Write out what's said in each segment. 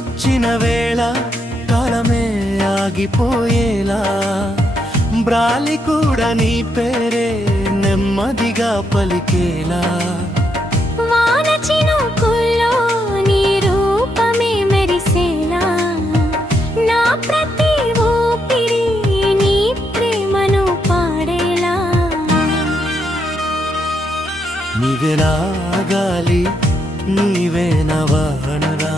వచ్చిన వేళ కాలమే ఆగిపోయేలా బ్రాలి కూడా నీ పేరే నెమ్మదిగా పలికేలా వాన చినుకుల్లో నీ రూపమే మెరిసేలా నా ప్రతి ఊపిరి నీ ప్రేమను పాడేలా నీవే నా గాలి నీవే నా వానరా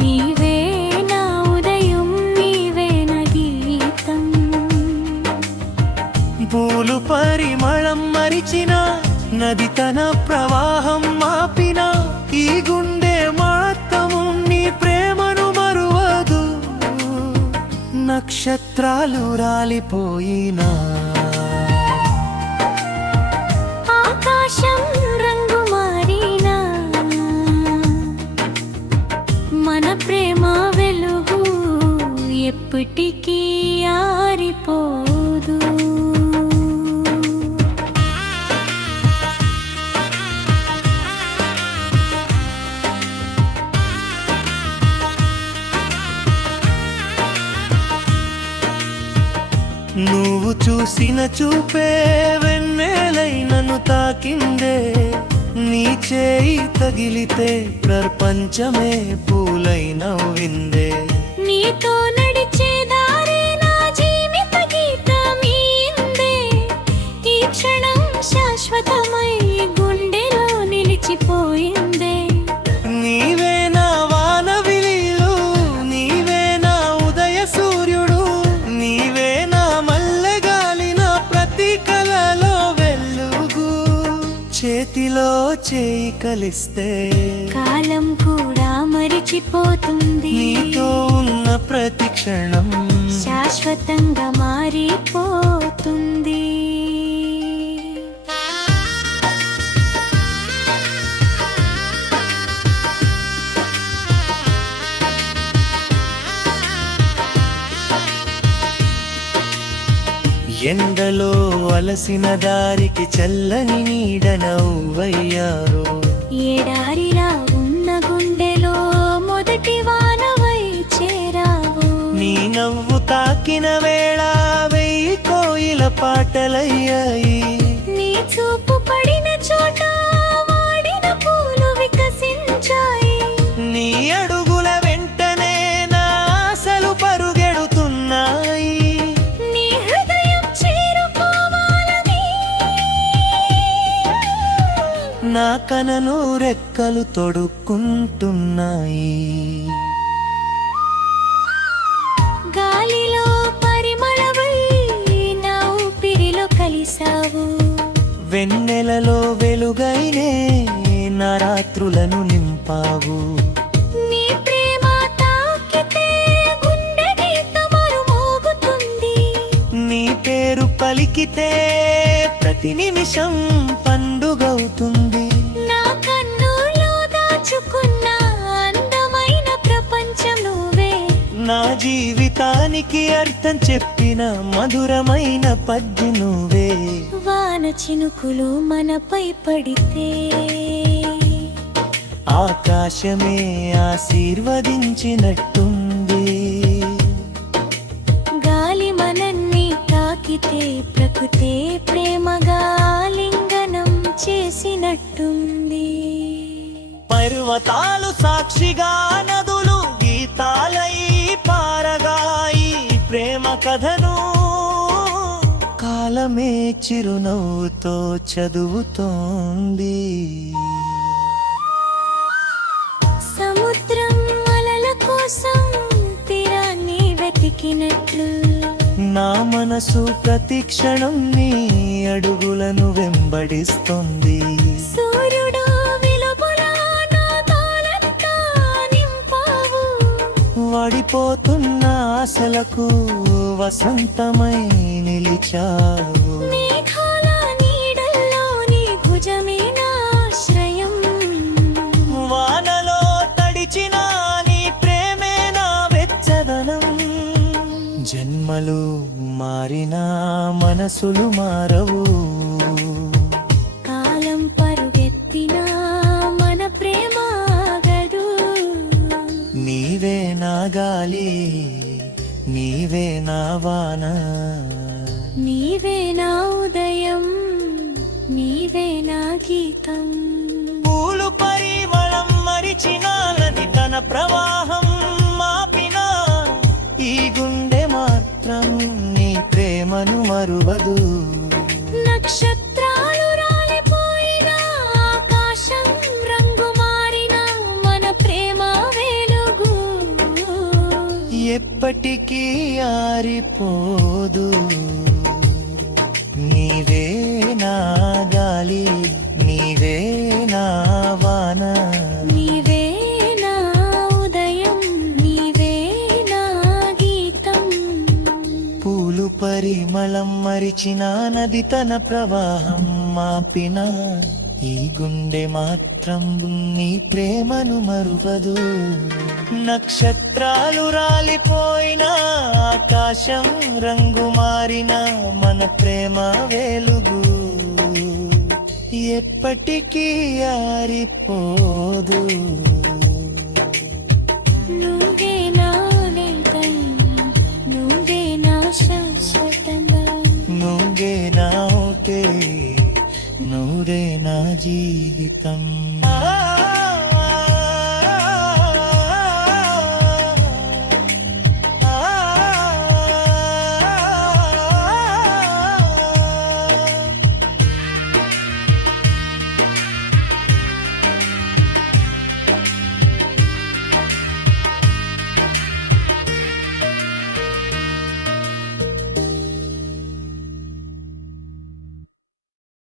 నీవే నా ఉదయం నీవే నా గీతం పూలు పరిమళం మరిచిన నది తన ప్రవాహం మాపిన ఈ గుండె మాత్తము నీ ప్రేమను మరువదు నక్షత్రాలు రాలిపోయినా ఆకాశం రంగు మారినా మన ప్రేమ వెలుగు ఎప్పటికీ ఆరిపోదు నువ్వు చూసిన చూపే వెన్నెలై నన్ను తాకిందే నీ చేయి తగిలితే ప్రపంచమే పూలై నవ్విందే నీతో నడిచే దారే నా జీవిత గీతమైందే ఈ క్షణం శాశ్వతమై గుండెలో నిలిచిపోయిందే నీవే నా వానవిల్లు నీవే నా ఉదయ సూర్యుడు నీవే నా మల్లెగాలి నా ప్రతి కలలో వెలుగు చేతిలో చేయి కలిస్తే కాలం కూడా మరిచిపోతుంది నీతో ఉన్న ప్రతి క్షణం శాశ్వతంగా మారిపోతుంది ఎండలో అలసిన దారికి చల్లని నీడనవ్వయ్యారు ఏడారిలా ఉన్న గుండెలో మొదటి వానవై చేరావు నీ నవ్వు తాకిన వేళ వెయ్యి కోయిల పాటలయ్యాయి నీ చూపు పడిన చోట వాడిన పూలు వికసించాయి నీ అడుగుల వెంటనే నా ఆశలు పరుగెడుతున్నాయి నీ హృదయం చేరుకోవాలని నా కనను రెక్కలు తొడుక్కుంటున్నాయి గాలిలో పరిమళవై నా ఊపిరిలో కలిసావు వెన్నెలలో వెలుగైనే నా రాత్రులను నింపావు నీ ప్రేమ తాకితే గుండె గీత మరుమోగుతుంది నీ పేరు పలికితే ప్రతి నిమిషం పండుగవుతుంది నా కన్నులో దాచుకున్న అందమైన ప్రపంచం నువ్వే నా జీవితానికి అర్థం చెప్పిన మధురమైన పద్యం నువ్వే వాన చినుకులు మనపై పడితే ఆకాశమే ఆశీర్వదించినట్టుంది గాలి మనల్ని తాకితే ప్రకృతే ప్రేమగా లింగనం చేసినట్టుంది పర్వతాలు సాక్షిగా నదులు గీతాలై పారగాయి ప్రేమ కథను కాలమే చిరునవ్వుతో చదువుతోంది సముద్రం అలల కోసం తీరాన్ని వెతికినట్లు నా మనసు ప్రతి క్షణం నీ అడుగులను వెంబడిస్తుంది సూర్యుడు వెలుగులా నా తాళంతా నింపావు వాడిపోతున్న ఆశలకు వసంతమై నిలిచావు మేఘాల నీడల్లో నీ భుజమే నా ఆశ్రయం వానలో తడిచిన నీ ప్రేమే నా వెచ్చదనం జన్మలు మారినా మనసులు మారవు కాలం పరుగెత్తినా మన ప్రేమ ఆగదు గాలి నీవే నా వాన నీవే నా ఉదయం నీవే నా గీతం పూలు పరిమళం మరిచిన నది తన ప్రవాహం మాపిన ఈ గుండె మాత్రం నీ ప్రేమను మరువదు నక్షత్రాలు రాలిపోయినా ఆకాశం రంగు మారినా మన ప్రేమ వెలుగు ఎప్పటికీ ఆరిపోదు నీవే నా గాలి నీవే నా వాన నీవే నా ఉదయం నీవే నా గీతం పూలు పరిమళం మరిచిన నది తన ప్రవాహం మాపిన ఈ గుండె మాత్రం నీ ప్రేమను మరువదు నక్షత్రాలు రాలిపోయినా ఆకాశం రంగు మారిన మన ప్రేమ వెలుగు ఎప్పటికీ ఆరిపోదు